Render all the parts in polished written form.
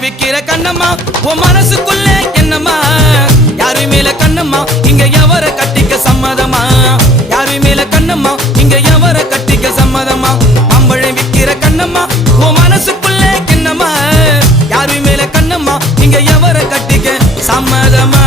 விக்கிற கண்ணம்மா உன் மனசுக்குள்ள என்னம்மா யாரு மேல கண்ணம்மா இங்க எவர கட்டிக்க சம்மதமா யாரு மேல கண்ணம்மா இங்க எவர கட்டிக்க சம்மதமா மாம்பழம் விக்கிற கண்ணம்மா உன் மனசுக்குள்ள என்னம்மா யாரு மேல கண்ணம்மா இங்க எவர கட்டிக்க சம்மதமா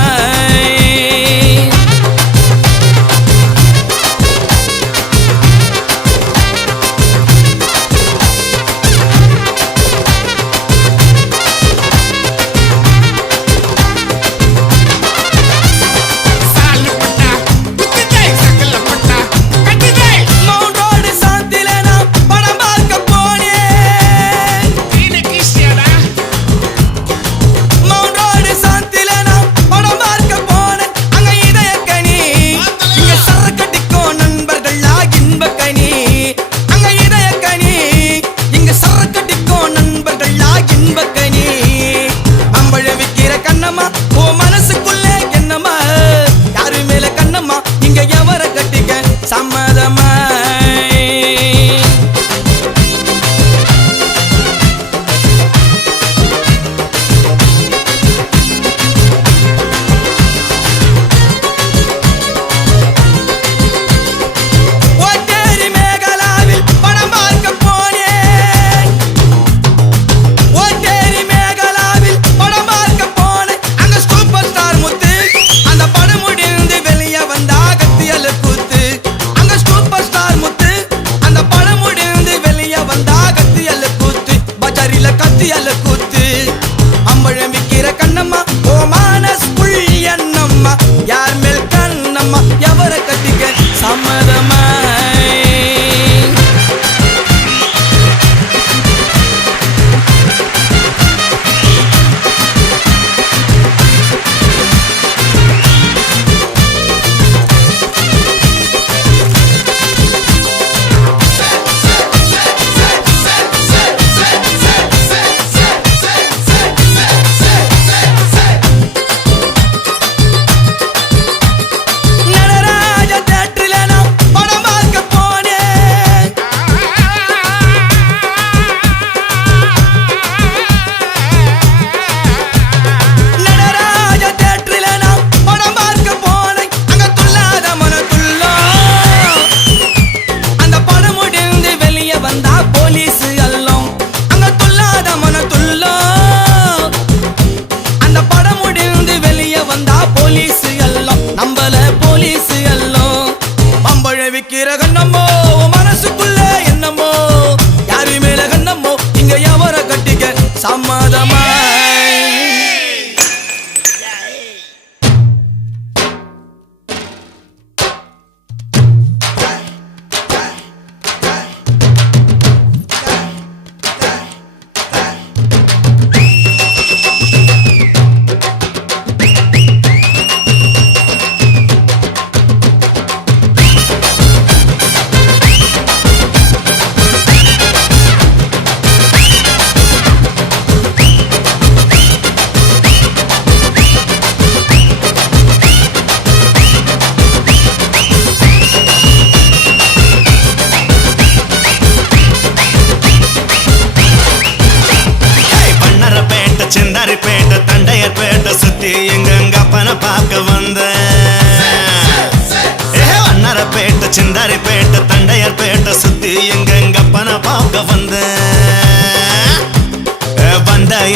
சிந்தாரிப்பேட்டை தண்டையர்பேட்டை சுத்தி எங்கப்பன பார்க்க வந்த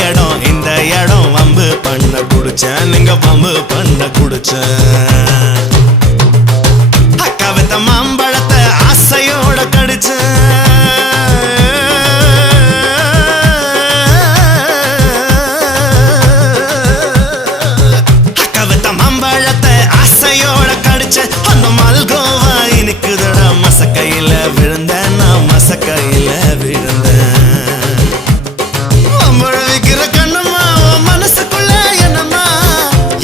இடம் இந்த இடம் வம்பு பண்ண குடிச்சேன் நீங்க வம்பு பண்ண குடிச்சேன் அக்கா வித்த மாம்பழத்தை ஆசையோட கடிச்சேன் மசக்கையில விழுந்தேன் நான் மசக்கையில விழுந்தேன் விக்கிற கண்ணம்மா மனசுக்குள்ள என்னம்மா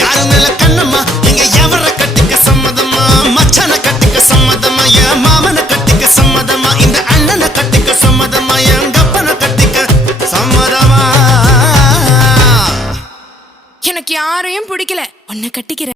யாரு மேல கண்ணம்மா நீங்க எவர கட்டிக்க சம்மதமா மச்சான கட்டிக்க சம்மதமா என் மாமனை கட்டிக்க சம்மதமா இந்த அண்ணனை கட்டிக்க சம்மதமா என் கப்பனை கட்டிக்க சம்மதமா எனக்கு யாரையும் பிடிக்கல உன்னை கட்டிக்கிறேன்.